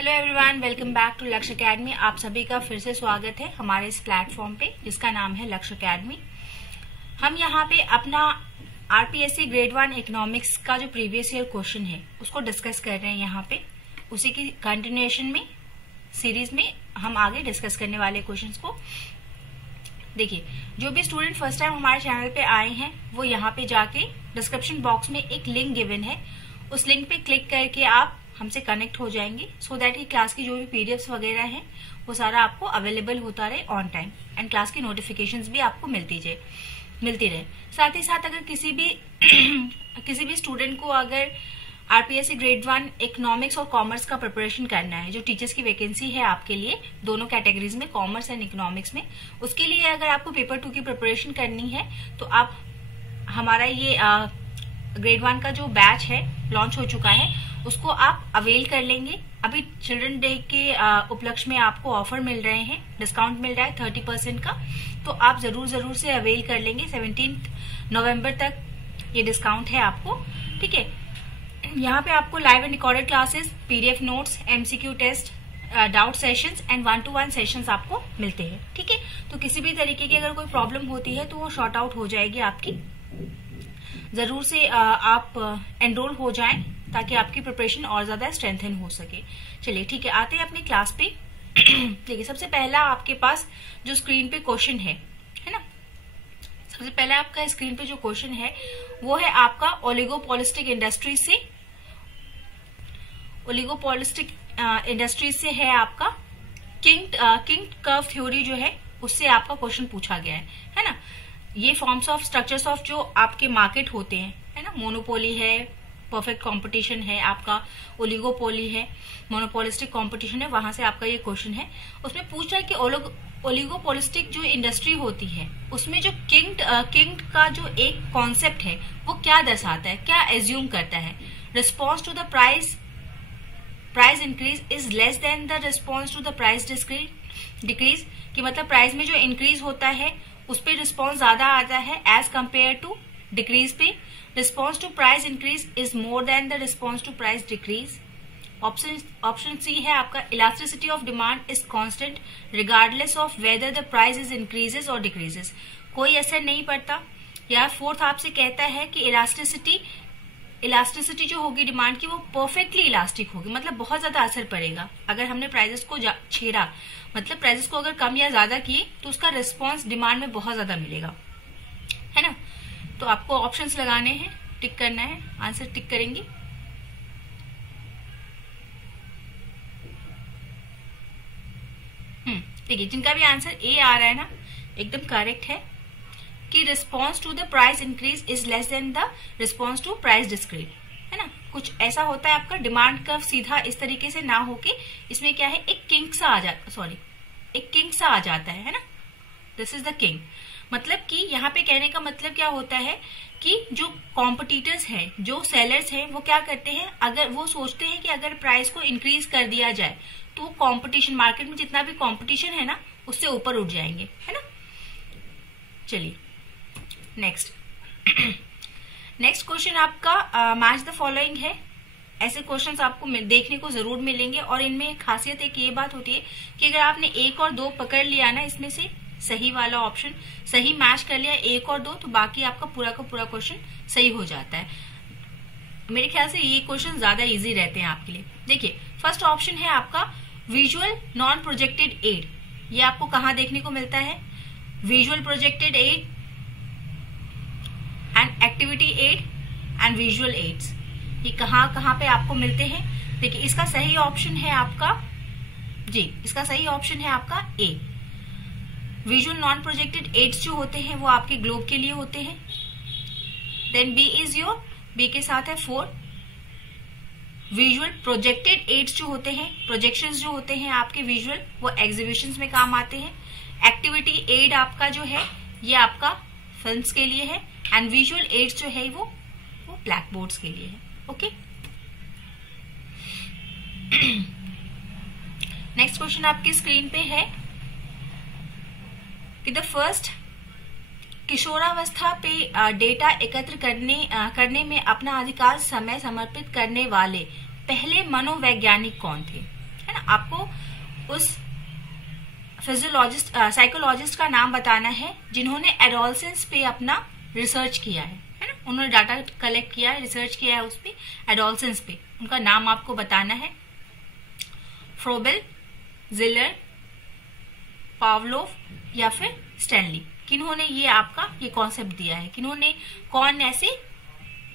Hello everyone, welcome back to Lakshya academy. आप सभी का फिर से स्वागत है हमारे इस प्लेटफॉर्म पे जिसका नाम है लक्ष्य अकेडमी। हम यहाँ पे अपना आरपीएससी ग्रेड 1 इकोनॉमिक्स का जो प्रीवियस ईयर क्वेश्चन है उसको डिस्कस कर रहे हैं। यहाँ पे उसी की कंटिन्यूएशन में सीरीज में हम आगे डिस्कस करने वाले क्वेश्चंस को देखिए। जो भी स्टूडेंट फर्स्ट टाइम हमारे चैनल पे आए हैं वो यहाँ पे जाके डिस्क्रिप्शन बॉक्स में एक लिंक गिवन है, उस लिंक पे क्लिक करके आप हमसे कनेक्ट हो जाएंगे सो दैट कि क्लास की जो भी पीडीएफ्स वगैरह हैं वो सारा आपको अवेलेबल होता रहे ऑन टाइम एंड क्लास की नोटिफिकेशंस भी आपको मिलती रहे। साथ ही साथ अगर किसी भी स्टूडेंट को अगर आरपीएससी ग्रेड 1 इकोनॉमिक्स और कॉमर्स का प्रिपरेशन करना है, जो टीचर्स की वैकेंसी है आपके लिए दोनों कैटेगरीज में, कॉमर्स एंड इकोनॉमिक्स में, उसके लिए अगर आपको पेपर 2 की प्रिपरेशन करनी है तो आप हमारा ये ग्रेड 1 का जो बैच है लॉन्च हो चुका है, उसको आप अवेल कर लेंगे। अभी चिल्ड्रन डे के उपलक्ष्य में आपको ऑफर मिल रहे हैं, डिस्काउंट मिल रहा है 30% का, तो आप जरूर से अवेल कर लेंगे। 17 नवंबर तक ये डिस्काउंट है आपको, ठीक है। यहाँ पे आपको live and recorded classes, PDF notes, MCQ test, doubt sessions and 1-to-1 sessions आपको मिलते हैं, ठीक है। तो किसी भी तरीके की अगर कोई प्रॉब्लम होती है तो वो शॉर्ट आउट हो जाएगी आपकी। जरूर से आप एनरोल हो जाएं ताकि आपकी प्रिपरेशन और ज्यादा स्ट्रेंथन हो सके। चलिए ठीक है, आते हैं अपनी क्लास पे। देखिए, सबसे पहला आपके पास जो स्क्रीन पे क्वेश्चन है ना, सबसे पहला आपका स्क्रीन पे जो क्वेश्चन है वो है आपका ओलिगोपॉलिस्टिक इंडस्ट्रीज से है आपका किंग कर्व थ्योरी जो है उससे आपका क्वेश्चन पूछा गया है ना। ये फॉर्म्स ऑफ स्ट्रक्चर्स ऑफ जो आपके मार्केट होते हैं, है ना, मोनोपोली है, परफेक्ट कंपटीशन है, आपका ओलिगोपोली है, मोनोपोलिस्टिक कंपटीशन है, वहां से आपका ये क्वेश्चन है। उसमें पूछ रहा है कि ओलिगोपोलिस्टिक जो इंडस्ट्री होती है उसमें जो किंग का जो एक कॉन्सेप्ट है वो क्या दर्शाता है, क्या एज्यूम करता है। Response to the price increase is less than the response to the price decrease, कि मतलब प्राइस में जो इंक्रीज होता है उस पर रिस्पॉन्स ज्यादा आता है एज कंपेयर टू डिक्रीज पे। Response to price increase is more than the response to price decrease. Option C है आपका elasticity of demand is constant regardless of whether the price is increases और decreases, कोई असर नहीं पड़ता। या fourth आपसे कहता है कि इलास्टिसिटी जो होगी डिमांड की वो परफेक्टली इलास्टिक होगी, मतलब बहुत ज्यादा असर पड़ेगा अगर हमने प्राइजेस को छेड़ा, मतलब प्राइजेस को अगर कम या ज्यादा किए तो उसका रिस्पॉन्स डिमांड में बहुत ज्यादा मिलेगा, है ना। तो आपको ऑप्शंस लगाने हैं, टिक करना है, आंसर टिक करेंगे। देखिए, जिनका भी आंसर ए आ रहा है ना एकदम करेक्ट है कि response to the price increase is less than the response to price decrease, है ना। कुछ ऐसा होता है आपका डिमांड कर्व सीधा इस तरीके से ना होके इसमें क्या है एक किंग सा आ जाता है ना। दिस इज द किंग, मतलब कि यहाँ पे कहने का मतलब क्या होता है कि जो कॉम्पिटिटर्स हैं, जो सेलर्स हैं, वो क्या करते हैं, अगर वो सोचते हैं कि अगर प्राइस को इंक्रीज कर दिया जाए तो कंपटीशन, मार्केट में जितना भी कंपटीशन है ना उससे ऊपर उठ जाएंगे, है ना। चलिए नेक्स्ट क्वेश्चन आपका मैच द फॉलोइंग है। ऐसे क्वेश्चंस आपको देखने को जरूर मिलेंगे और इनमें खासियत एक ये बात होती है कि अगर आपने 1 और 2 पकड़ लिया ना, इसमें से सही वाला ऑप्शन सही मैच कर लिया 1 और 2, तो बाकी आपका पूरा का पूरा क्वेश्चन सही हो जाता है। मेरे ख्याल से ये क्वेश्चन ज्यादा इजी रहते हैं आपके लिए। देखिए, फर्स्ट ऑप्शन है आपका विजुअल नॉन प्रोजेक्टेड एड। ये आपको कहाँ देखने को मिलता है, visual projected aid and activity aid and visual aids, ये कहाँ पे आपको मिलते हैं। देखिए, इसका सही ऑप्शन है आपका ए। विजुअल नॉन प्रोजेक्टेड एड्स जो होते हैं वो आपके ग्लोब के लिए होते हैं। देन बी के साथ है 4। विजुअल प्रोजेक्टेड एड्स जो होते हैं, प्रोजेक्शंस जो होते हैं आपके विजुअल, वो एग्जीबिशंस में काम आते हैं। एक्टिविटी एड आपका जो है ये आपका फिल्म्स के लिए है एंड विजुअल एड्स जो है वो ब्लैक बोर्ड्स के लिए है। ओके, नेक्स्ट क्वेश्चन आपकी स्क्रीन पे है कि द फर्स्ट किशोरावस्था पे डेटा एकत्र करने में अपना अधिकांश समय समर्पित करने वाले पहले मनोवैज्ञानिक कौन थे, है ना। आपको उस फिजियोलॉजिस्ट साइकोलॉजिस्ट का नाम बताना है जिन्होंने एडोलसेंस पे अपना रिसर्च किया है ना। उन्होंने डाटा कलेक्ट किया है, रिसर्च किया है उस पे, एडोलसेंस पे। उनका नाम आपको बताना है। फ्रोबेल, जिलर, पावलोव या फिर स्टैनली, किन्होंने ये आपका ये कॉन्सेप्ट दिया है, किन्होंने, कौन ऐसे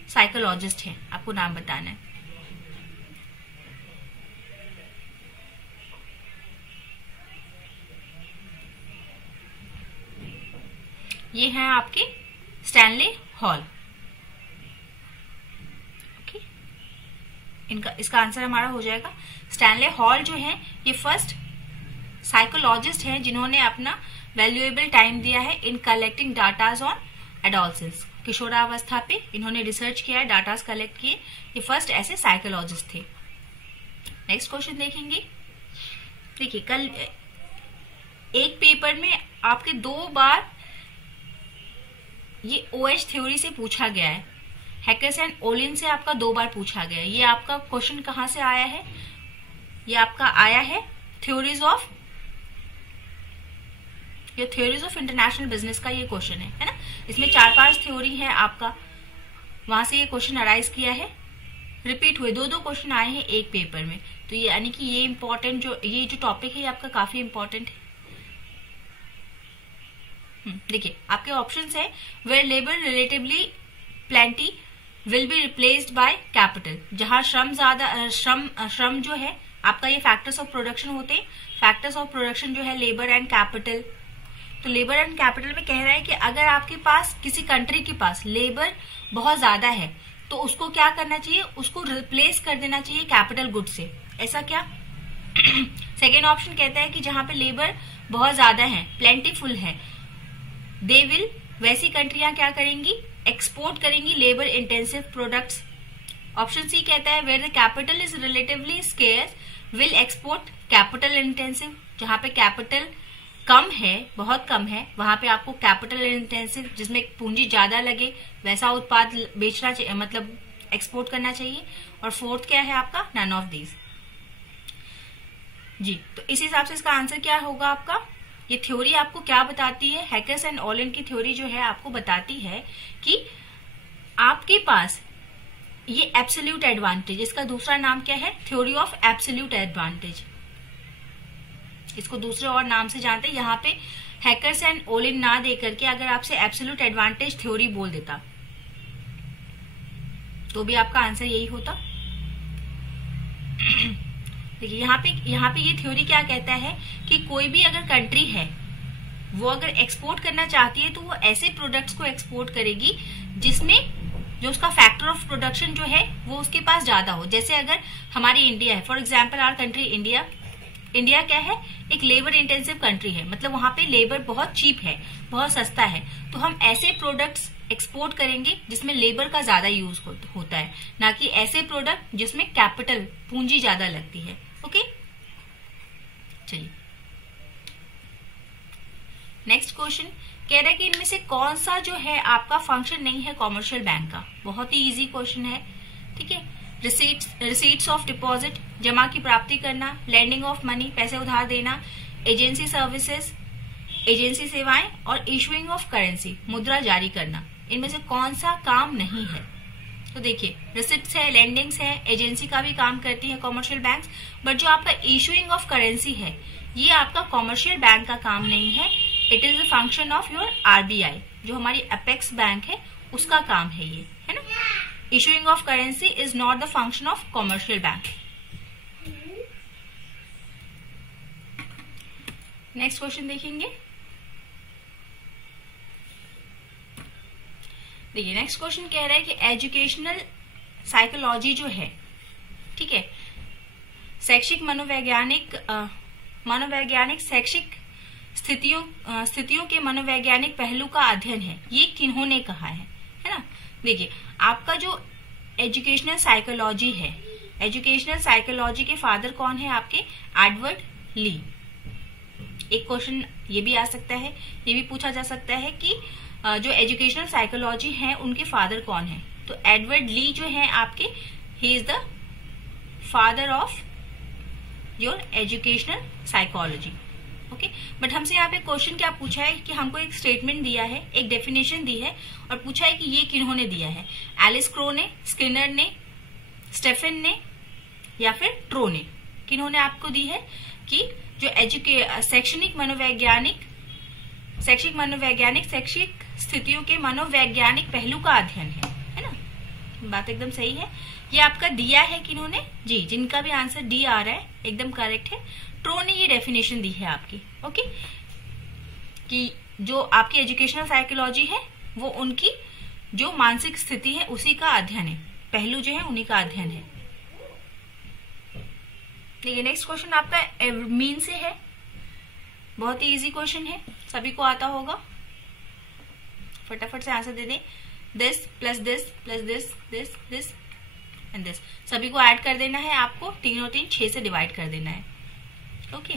साइकोलॉजिस्ट हैं, आपको नाम बताना है। ये हैं आपके स्टैनले हॉल। ओके, इसका आंसर हमारा हो जाएगा स्टैनले हॉल। जो है ये फर्स्ट साइकोलॉजिस्ट हैं जिन्होंने अपना वैल्यूएबल टाइम दिया है in collecting datas on adolescence. किशोरावस्था पे इन्होंने रिसर्च किया है, डाटाज कलेक्ट किए। ये फर्स्ट ऐसे साइकोलॉजिस्ट थे। नेक्स्ट क्वेश्चन देखेंगे। देखिए, कल एक पेपर में आपके 2 बार ये OH थ्योरी से पूछा गया है। हैकर्स एंड ओलिन से आपका 2 बार पूछा गया है। ये आपका क्वेश्चन कहां से आया है? ये आपका आया है थ्योरीज ऑफ इंटरनेशनल बिजनेस का ये क्वेश्चन है ना। इसमें 4-5 थ्योरी है आपका, वहां से ये क्वेश्चन अराइज किया है। रिपीट हुए 2-2 क्वेश्चन आए हैं एक पेपर में। तो ये यानी कि ये इंपॉर्टेंट ये जो टॉपिक है ये आपका काफी इंपॉर्टेंट है। देखिए, आपके ऑप्शंस है where labour relatively plenty will be replaced by capital. जहां श्रम जो है आपका, ये फैक्टर्स ऑफ प्रोडक्शन होते हैं। फैक्टर्स ऑफ प्रोडक्शन जो है लेबर एंड कैपिटल। तो लेबर एंड कैपिटल में कह रहा है कि अगर आपके पास किसी कंट्री के पास लेबर बहुत ज्यादा है तो उसको क्या करना चाहिए? उसको रिप्लेस कर देना चाहिए कैपिटल गुड से। ऐसा क्या? सेकेंड ऑप्शन कहता है कि जहां पे लेबर बहुत ज्यादा है, प्लेंटीफुल है, दे विल, वैसी कंट्रियां क्या करेंगी? एक्सपोर्ट करेंगी labour intensive products. Option C कहता है where the capital is relatively scarce will export capital intensive. जहां पे कैपिटल कम है, बहुत कम है, वहां पे आपको कैपिटल इंटेंसिव, जिसमें पूंजी ज्यादा लगे, वैसा उत्पाद बेचना चाहिए, मतलब एक्सपोर्ट करना चाहिए। और फोर्थ क्या है आपका? None of these. जी, तो इस हिसाब से इसका आंसर क्या होगा आपका? ये थ्योरी आपको क्या बताती है? हैकर्स एंड ओलिन की थ्योरी जो है आपको बताती है कि आपके पास ये एब्सोल्यूट एडवांटेज, इसका दूसरा नाम क्या है? Theory of absolute advantage. इसको दूसरे और नाम से जानते हैं। यहाँ पे हैकर्स एंड ओलिन ना दे करके अगर आपसे एब्सोल्यूट एडवांटेज थ्योरी बोल देता तो भी आपका आंसर यही होता। देखिए, यहाँ पे ये थ्योरी क्या कहता है कि कोई भी अगर कंट्री है वो अगर एक्सपोर्ट करना चाहती है तो वो ऐसे प्रोडक्ट्स को एक्सपोर्ट करेगी जिसमें जो उसका फैक्टर ऑफ प्रोडक्शन जो है वो उसके पास ज्यादा हो। जैसे अगर हमारी इंडिया है, for example our country India क्या है? एक लेबर इंटेंसिव कंट्री है, मतलब वहां पे लेबर बहुत चीप है, बहुत सस्ता है। तो हम ऐसे प्रोडक्ट्स एक्सपोर्ट करेंगे जिसमें लेबर का ज्यादा यूज होता है, ना कि ऐसे प्रोडक्ट जिसमें कैपिटल, पूंजी ज्यादा लगती है। ओके, चलिए नेक्स्ट क्वेश्चन कह रहा है कि इनमें से कौन सा जो है आपका फंक्शन नहीं है कॉमर्शियल बैंक का। बहुत ही इजी क्वेश्चन है, ठीक है। रिसीट्स ऑफ डिपॉजिट, जमा की प्राप्ति करना, लैंडिंग ऑफ मनी, पैसे उधार देना, एजेंसी सर्विसेज, एजेंसी सेवाएं, और इशुइंग ऑफ करेंसी, मुद्रा जारी करना। इनमें से कौन सा काम नहीं है? तो देखिए, रिसिप्ट्स है, लैंडिंग्स है, एजेंसी का भी काम करती है कॉमर्शियल बैंक्स, बट जो आपका इशुइंग ऑफ करेंसी है ये आपका कॉमर्शियल बैंक का काम नहीं है। It is the function of your RBI, जो हमारी अपेक्स बैंक है उसका काम है ये, है ना। Issuing of currency is not the function of commercial bank. Next question देखेंगे। देखिए, नेक्स्ट क्वेश्चन कह रहा है कि एजुकेशनल साइकोलॉजी जो है, ठीक है, शैक्षिक मनोवैज्ञानिक शैक्षिक स्थितियों के मनोवैज्ञानिक पहलू का अध्ययन है। ये किन्होंने कहा है ना। देखिए, आपका जो एजुकेशनल साइकोलॉजी है, एजुकेशनल साइकोलॉजी के फादर कौन है आपके? एडवर्ड ली। एक क्वेश्चन ये भी आ सकता है, ये भी पूछा जा सकता है कि जो एजुकेशनल साइकोलॉजी है उनके फादर कौन है? तो एडवर्ड ली जो है आपके, he is the father of your educational psychology. Okay, but हमसे यहाँ पे क्वेश्चन क्या पूछा है कि हमको एक स्टेटमेंट दिया है, एक डेफिनेशन दी है और पूछा है कि ये किन्होंने दिया है, एलिस क्रो ने, स्किनर ने, स्टेफन ने या फिर ट्रो ने। किन्होंने आपको दी है कि जो शैक्षिक स्थितियों के मनोवैज्ञानिक पहलू का अध्ययन है ना। बात एकदम सही है। ये आपका दिया है किन्होंने जी, जिनका भी आंसर डी आ रहा है एकदम करेक्ट है। ट्रो ने ये डेफिनेशन दी है आपकी। ओके, कि जो आपकी एजुकेशनल साइकोलॉजी है वो उनकी जो मानसिक स्थिति है उसी का अध्ययन है, पहलू जो है उन्हीं का अध्ययन है। देखिए नेक्स्ट क्वेश्चन आपका मीन से है, बहुत ही इजी क्वेश्चन है, सभी को आता होगा। फटाफट से आंसर दे दें। This plus this plus this this this and this, सभी को ऐड कर देना है आपको। 3 और 3 6 से डिवाइड कर देना है। ओके,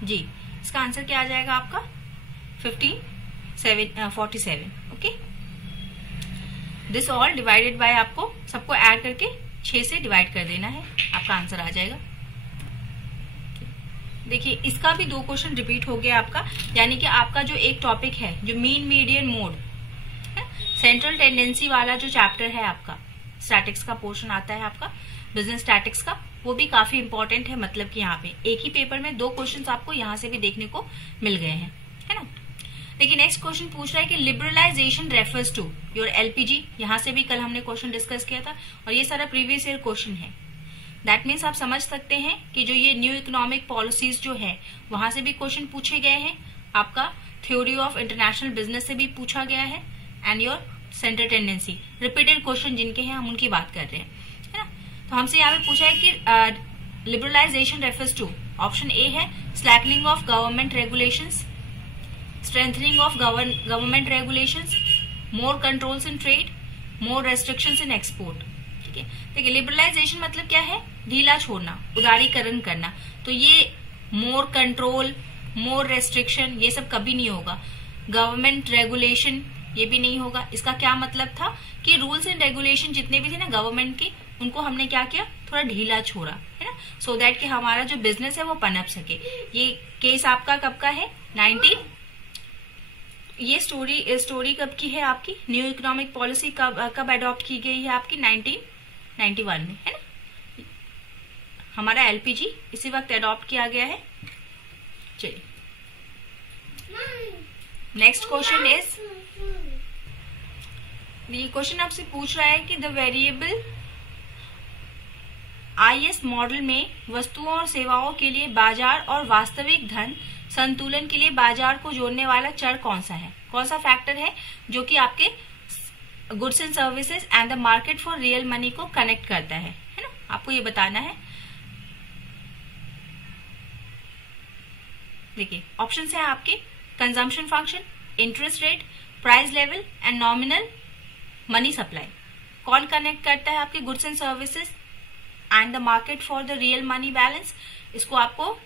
जी इसका आंसर क्या आ जाएगा आपका 47। Okay, this all divided by, आपको सबको ऐड करके 6 से डिवाइड कर देना है, आपका आंसर आ जाएगा। देखिए इसका भी 2 क्वेश्चन रिपीट हो गया आपका, यानी कि आपका जो एक टॉपिक है जो mean median mode central tendency वाला जो चैप्टर है आपका, स्टैटिक्स का पोर्शन आता है आपका, बिजनेस स्टैटिक्स का, वो भी काफी इंपॉर्टेंट है। मतलब कि यहाँ पे एक ही पेपर में 2 क्वेश्चंस आपको यहाँ से भी देखने को मिल गए हैं, है ना। देखिए नेक्स्ट क्वेश्चन पूछ रहा है कि liberalisation refers to your LPG. यहाँ से भी कल हमने क्वेश्चन डिस्कस किया था और ये सारा प्रीवियस ईयर क्वेश्चन है। दैट मीन्स आप समझ सकते हैं कि जो ये न्यू इकोनॉमिक पॉलिसीज जो है वहां से भी क्वेश्चन पूछे गए हैं, आपका थ्योरी ऑफ इंटरनेशनल बिजनेस से भी पूछा गया है, and your central tendency repeated question जिनके हैं हम उनकी बात कर रहे हैं, है ना। तो हमसे यहाँ पे पूछा है कि liberalisation refers to, option A है slackening of government regulations, strengthening of government regulations, more controls in trade, more restrictions in export. ठीक है, देखिए लिबरलाइजेशन मतलब क्या है, ढीला छोड़ना, उदारीकरण करना। तो ये मोर कंट्रोल, मोर रेस्ट्रिक्शन ये सब कभी नहीं होगा। गवर्नमेंट रेगुलेशन ये भी नहीं होगा। इसका क्या मतलब था कि रूल्स एंड रेगुलेशन जितने भी थे ना गवर्नमेंट के, उनको हमने क्या किया, थोड़ा ढीला छोड़ा, है ना, सो दैट कि हमारा जो बिजनेस है वो पनप सके। ये केस आपका कब का है, 19, ये स्टोरी कब की है आपकी, न्यू इकोनॉमिक पॉलिसी कब अडॉप्ट की गई है आपकी, 1991 में, है ना। हमारा एलपीजी इसी वक्त अडॉप्ट किया गया है। चलिए नेक्स्ट क्वेश्चन इज, ये क्वेश्चन आपसे पूछ रहा है कि द वेरिएबल आईएस मॉडल में वस्तुओं और सेवाओं के लिए बाजार और वास्तविक धन संतुलन के लिए बाजार को जोड़ने वाला चर कौन सा है, कौन सा फैक्टर है जो कि आपके goods and services and the market for real money को कनेक्ट करता है ना, आपको ये बताना है। देखिए ऑप्शंस हैं आपके, consumption function, interest rate, price level and nominal money supply. कौन कनेक्ट करता है आपके goods and services and the market for the real money balance, इसको आपको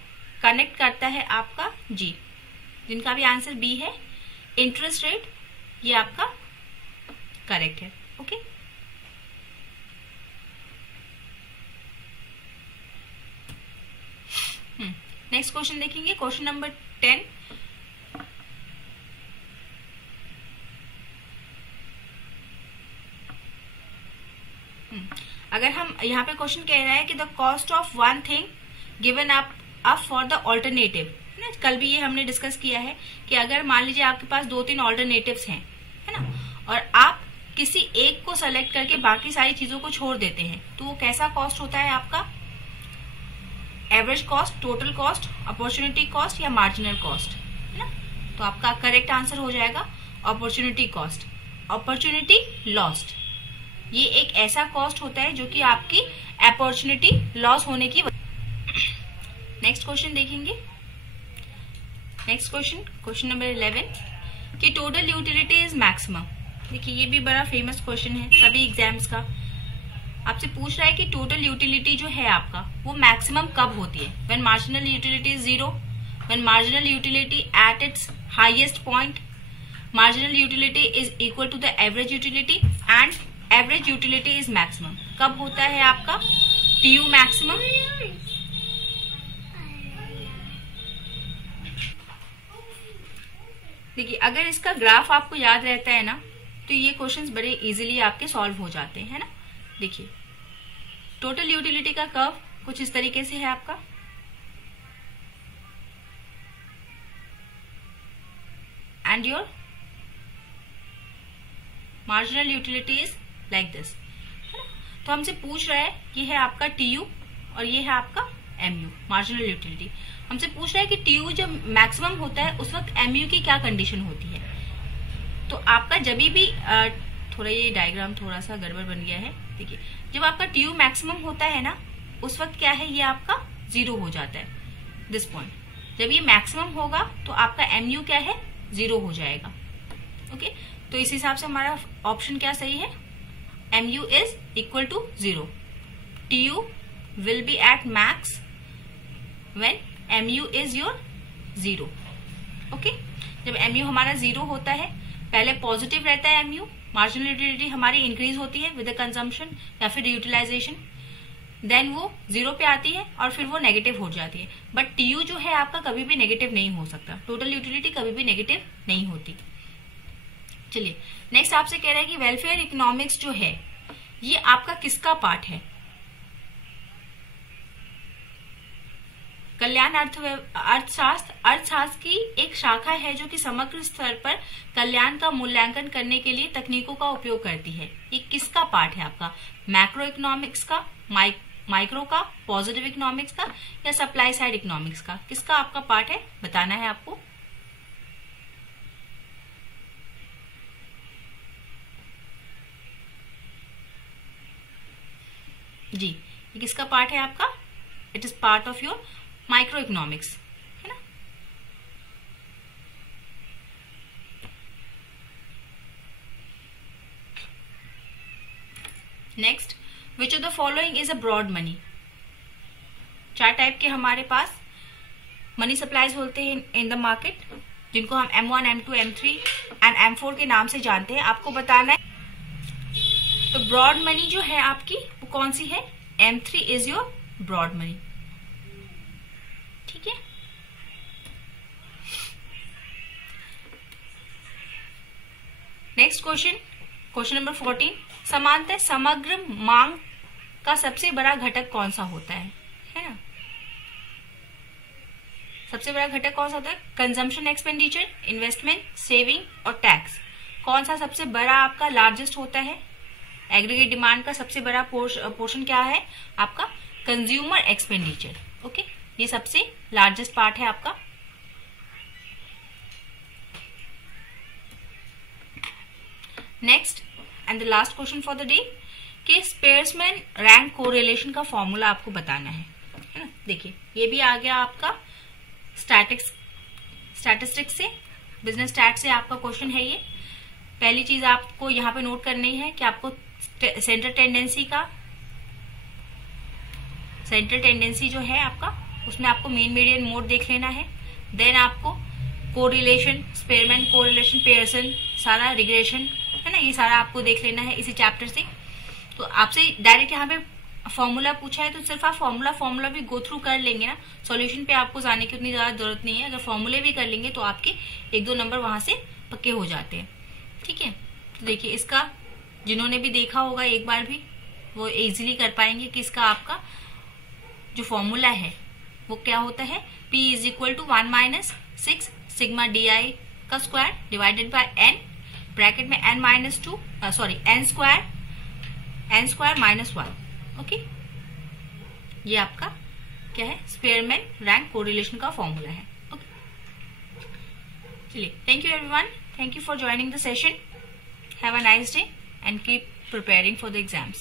कनेक्ट करता है आपका जी, जिनका भी आंसर बी है, इंटरेस्ट रेट, ये आपका करेक्ट है। ओके, नेक्स्ट क्वेश्चन देखेंगे, क्वेश्चन नंबर 10। अगर हम यहाँ पे क्वेश्चन कह रहा है कि the cost of one thing given up for the alternative, कल भी ये हमने डिस्कस किया है कि अगर मान लीजिए आपके पास 2-3 ऑल्टरनेटिव्स हैं, है ना, और आप किसी एक को सेलेक्ट करके बाकी सारी चीजों को छोड़ देते हैं, तो वो कैसा कॉस्ट होता है आपका, average cost, total cost, opportunity cost या मार्जिनल कॉस्ट, है ना। तो आपका करेक्ट आंसर हो जाएगा अपॉर्चुनिटी कॉस्ट, अपॉर्चुनिटी लॉस्ट। ये एक ऐसा कॉस्ट होता है जो कि आपकी अपॉर्चुनिटी लॉस होने की। नेक्स्ट क्वेश्चन देखेंगे, नेक्स्ट क्वेश्चन, क्वेश्चन नंबर 11। कि टोटल यूटिलिटी इज मैक्सिमम। देखिए ये भी बड़ा फेमस क्वेश्चन है सभी एग्जाम्स का। आपसे पूछ रहा है कि टोटल यूटिलिटी जो है आपका वो मैक्सिमम कब होती है? When marginal utility is 0, when marginal utility at its highest point, marginal utility is equal to the average utility and average utility is maximum. कब होता है आपका टीयू मैक्सिमम? देखिए अगर इसका ग्राफ आपको याद रहता है ना तो ये क्वेश्चंस बड़े इजीली आपके सॉल्व हो जाते हैं, है ना। देखिए टोटल यूटिलिटी का कर्व कुछ इस तरीके से है आपका, and your marginal utility is like this, है ना। तो हमसे पूछ रहा है ये है आपका टीयू और ये है आपका एमयू, मार्जिनल यूटिलिटी। हमसे पूछ रहा है कि टीयू जब मैक्सिमम होता है उस वक्त एमयू की क्या कंडीशन होती है। तो आपका जब भी थोड़ा ये डायग्राम थोड़ा सा गड़बड़ बन गया है। देखिए जब आपका टीयू मैक्सिमम होता है ना उस वक्त क्या है, ये आपका 0 हो जाता है, दिस पॉइंट। जब ये मैक्सिमम होगा तो आपका एमयू क्या है, 0 हो जाएगा। ओके, तो इस हिसाब से हमारा ऑप्शन क्या सही है, MU is equal to 0। TU will be at max when MU is your 0। Okay, जब एमयू हमारा 0 होता है, पहले पॉजिटिव रहता है एमयू, मार्जिनल यूटिलिटी हमारी इंक्रीज होती है विद द कंजम्पशन या फिर यूटिलाइजेशन, देन वो 0 पे आती है और फिर वो नेगेटिव हो जाती है। बट टीयू जो है आपका कभी भी नेगेटिव नहीं हो सकता, टोटल यूटिलिटी कभी भी नेगेटिव नहीं होती। चलिए नेक्स्ट आपसे कह रहा है कि वेलफेयर इकोनॉमिक्स जो है ये आपका किसका पार्ट है? कल्याण अर्थशास्त्र की एक शाखा है जो कि समग्र स्तर पर कल्याण का मूल्यांकन करने के लिए तकनीकों का उपयोग करती है। ये किसका पार्ट है आपका? मैक्रो इकोनॉमिक्स का, माइक्रो का, पॉजिटिव इकोनॉमिक्स का या सप्लाई साइड इकोनॉमिक्स का? किसका आपका पार्ट है बताना है आपको। जी, ये किसका पार्ट है आपका? It is part of your micro economics, है ना। Next, which of the following is a broad money? 4 type के हमारे पास मनी सप्लाईज होते हैं इन द मार्केट, जिनको हम M1, M2, M3 and M4 के नाम से जानते हैं। आपको बताना है तो ब्रॉड मनी जो है आपकी वो कौन सी है? M3 is your broad money, ठीक है। नेक्स्ट क्वेश्चन नंबर 14, समानतः समग्र मांग का सबसे बड़ा घटक कौन सा होता है ना। सबसे बड़ा घटक कौन सा होता है? कंजम्पशन एक्सपेंडिचर, इन्वेस्टमेंट, सेविंग और टैक्स। कौन सा सबसे बड़ा आपका लार्जेस्ट होता है? एग्रीगेट डिमांड का सबसे बड़ा पोर्शन क्या है आपका? Consumer expenditure. ओके, ये सबसे लार्जेस्ट पार्ट है आपका। Next and the last question for the day कि स्पेयर्समैन रैंक कोरिलेशन का फॉर्मूला आपको बताना है ना। देखिए ये भी आ गया आपका स्टैटिस्टिक्स से, बिजनेस स्टैट से आपका क्वेश्चन है ये। पहली चीज आपको यहाँ पे नोट करनी है कि आपको सेंटर टेंडेंसी जो है आपका उसमें आपको मीन मीडियन मोड देख लेना है। देन आपको कोरिलेशन, स्पेयरमैन कोरिलेशन, पेयरसन, सारा रिग्रेशन है ना, ये सारा आपको देख लेना है इसी चैप्टर से। तो आपसे डायरेक्ट यहाँ पे फॉर्मूला पूछा है तो सिर्फ आप फॉर्मूला भी गो थ्रू कर लेंगे ना, सॉल्यूशन पे आपको जाने की उतनी ज्यादा जरूरत नहीं है। अगर फॉर्मूले भी कर लेंगे तो आपके 1-2 नंबर वहां से पक्के हो जाते हैं, ठीक है। तो देखिए इसका जिन्होंने भी देखा होगा एक बार भी वो इजीली कर पाएंगे कि इसका आपका जो फॉर्मूला है वो क्या होता है, P is equal to 1 - 6 sigma DI का square divided by n, bracket में n स्क्वायर माइनस 1। ओके, ये आपका क्या है? स्पेयरमैन रैंक कोरिलेशन का फॉर्मूला है। ओके, चलिए, thank you everyone, thank you for joining the session, have a nice day and keep preparing for the exams.